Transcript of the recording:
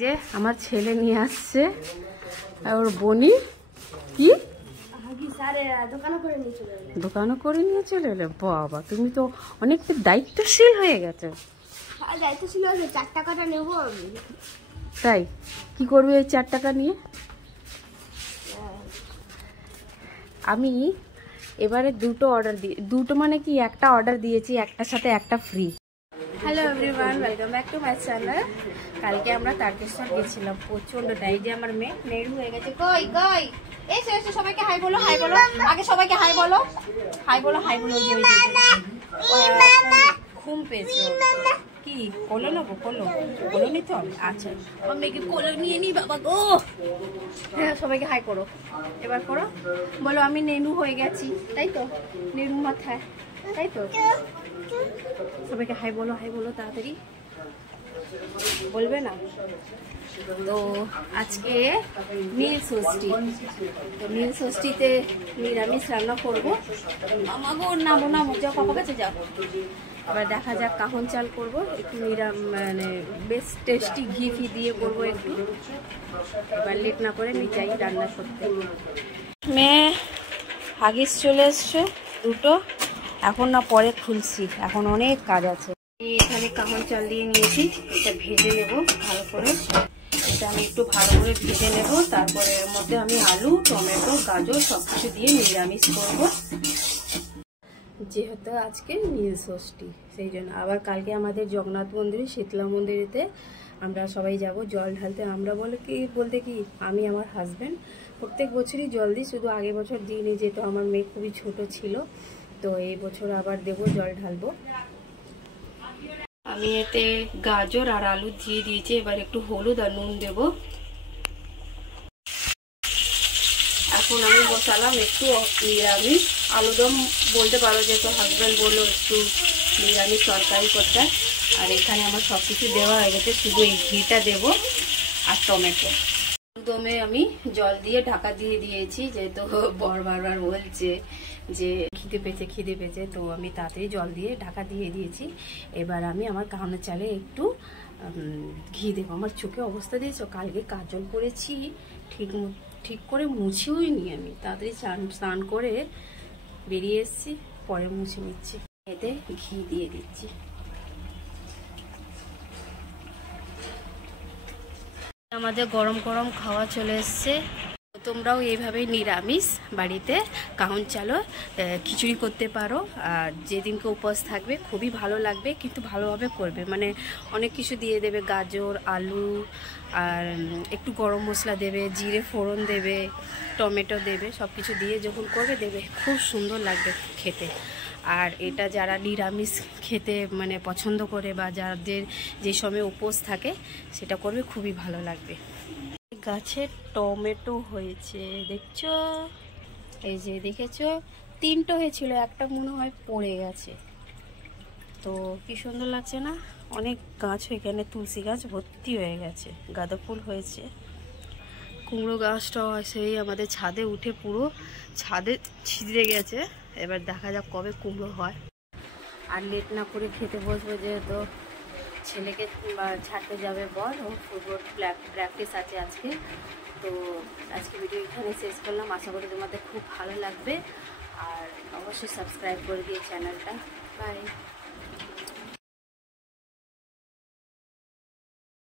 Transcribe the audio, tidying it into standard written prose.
যে আমার ছেলে নিয়ে আসছে ওর বনি কি দোকানও করে নিয়ে চলে এলে। বাবা তুমি তো অনেক দায়িত্বশীল হয়ে গেছো। দায়িত্বশীল হলে 4 টাকাটা নেবো আমি। তাই কি করবে এই 4 টাকা নিয়ে? আমি এবারে দুটো অর্ডার দুটো মানে কি একটা অর্ডার দিয়েছি, একটার সাথে একটা free. Hello everyone, welcome back to my channel. কালকে আমরা তারকেশ্বর গেছিলাম প্রচন্ড। এই যে আমার মেয়ে নেড়ু হয়ে গেছে। কই কই এসে এসে সবাইকে হাই বলো, হাই বলো। আগে সবাইকে হাই বলো, হাই বলো, হাই বলো। ঘুম পেয়েছে। কি কোলো নেবো? কোলো নিতে হবে। আচ্ছা আমার মেয়েকে কোলো নিয়ে নি বাবা গো। হ্যাঁ সবাইকে হাই করো, এবার করো। বলো আমি নেনু হয়ে গেছি, তাই তো? নেনু মাথায়, তাই তো? সবাইকে হাই বলো, হাই বলো তাড়াতাড়ি। বলবে না তো? আজকে নীল ষষ্ঠী, তো নীল ষষ্ঠীতে নিরামিষ রান্না করবো। আমাগো নামো নামো, যাও পাপা কাছে যাও। এবার দেখা যাক কাহন চাল করবো একটু মানে বেশ টেস্টি ঘি ফি দিয়ে করবো একটু। এবার লেট না করে আমি যাই রান্না করতে। মেয়ে হাগিস চলে এসছে দুটো, এখন না পরে খুলছি, এখন অনেক কাজ আছে। এখানে কাহন চাল দিয়ে নিয়েছি, এটা ভেজে নেব ভালো করে। এটা আমি একটু ভালো করে ভেজে নেব, তারপরে এর মধ্যে আমি আলু, টমেটো, গাজর সব কিছু দিয়ে নিরামিষ করব, যেহেতু আজকে নীল ষষ্ঠী সেই জন্য। আবার কালকে আমাদের জগন্নাথ মন্দিরে, শীতলা মন্দিরেতে আমরা সবাই যাব জল ঢালতে। আমরা বলতে কি আমি আমার হাজব্যান্ড প্রত্যেক বছরই জল দিই, শুধু আগের বছর দিইনি যেহেতু আমার মেয়ে খুবই ছোট ছিল। তো এই বছর আবার দেবো, জল ঢালবো। আমি এতে গাজর আর আলু দিয়ে দিয়েছি, এবার একটু হলুদ আর নুন দেব। এখন আমি বসালাম একটু নিরামিষ আলুদম বলতে পারো, যেহেতু হাজব্যান্ড বললো একটু নিরামিষ তরকারি করতে। আর এখানে আমার সব কিছু দেওয়া হয়ে গেছে, শুধু এই ঘিটা দেব আর টমেটো। আলুদমে আমি জল দিয়ে ঢাকা দিয়ে দিয়েছি, যেহেতু বর বারবার বলছে যে খিদে পেয়েছে, তো আমি তাড়াতাড়ি জল দিয়ে ঢাকা দিয়ে দিয়েছি। এবার আমি আমার কাহনের চালে একটু ঘি দেবো। আমার চোখে অবস্থা দিয়েছো, কালকে কাজল করেছি, ঠিক করে মুছেওই নি। আমি তাড়াতাড়ি স্নান করে বেরিয়ে এসেছি, পরে মুছে নিচ্ছি। এতে ঘি দিয়ে দিচ্ছি। আমাদের গরম গরম খাওয়া চলে এসছে। তোমরাও এইভাবেই নিরামিষ বাড়িতে কাহন চালো খিচুড়ি করতে পারো। আর যেদিনকে উপোস থাকবে খুবই ভালো লাগবে, কিন্তু ভালোভাবে করবে, মানে অনেক কিছু দিয়ে দেবে, গাজর, আলু, আর একটু গরম মশলা দেবে, জিরে ফোড়ন দেবে, টমেটো দেবে, সব কিছু দিয়ে যখন করবে দেবে, খুব সুন্দর লাগবে খেতে। আর এটা যারা নিরামিষ খেতে মানে পছন্দ করে বা যাদের যে সময় উপোস থাকে সেটা করবে, খুবই ভালো লাগবে। গাছে টমেটো হয়েছে দেখছো, এই যে দেখেছো 3টো হয়েছিল, একটা মনে হয় পড়ে গেছে। তো কি সুন্দর লাগছে না? অনেক গাছ, এখানে তুলসী গাছ ভর্তি হয়ে গেছে, গাঁদা ফুল হয়েছে। কুমড়ো গাছটাও সেই আমাদের ছাদে উঠে পুরো ছাদে ছিঁড়ে গেছে। এবার দেখা যাক কবে কুমড়ো হয়। আর লেট না করে খেতে বসবো, যেহেতু ছেলেকে ছাড়তে যাবে বল, ও ফুটবল প্র্যাকটিস আছে আজকে। তো আজকে ভিডিও এখানে শেষ করলাম, আশা করি তোমাদের খুব ভালো লাগবে। আর অবশ্যই সাবস্ক্রাইব করে দিয়ে চ্যানেলটা। বাই।